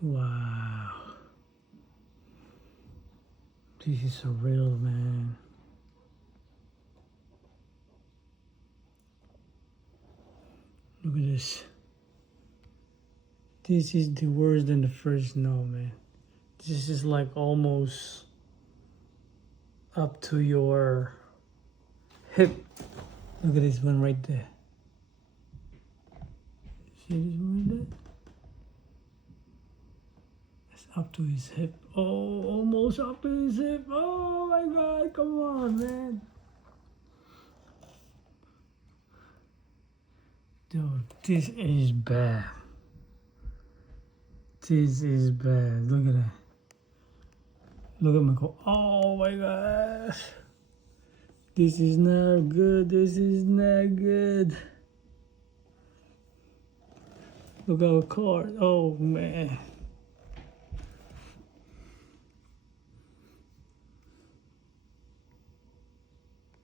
Wow. This is surreal, man. Look at this. This is the worse than the first snow, man. This is like almost up to your hip. Look at this one right there. See this one right there? It's up to his hip. Oh, almost up to his hip. Oh my God, come on, man. Dude, this is bad. This is bad. Look at that. Look at me go. Oh my gosh. This is not good. This is not good. Look at our car. Oh man.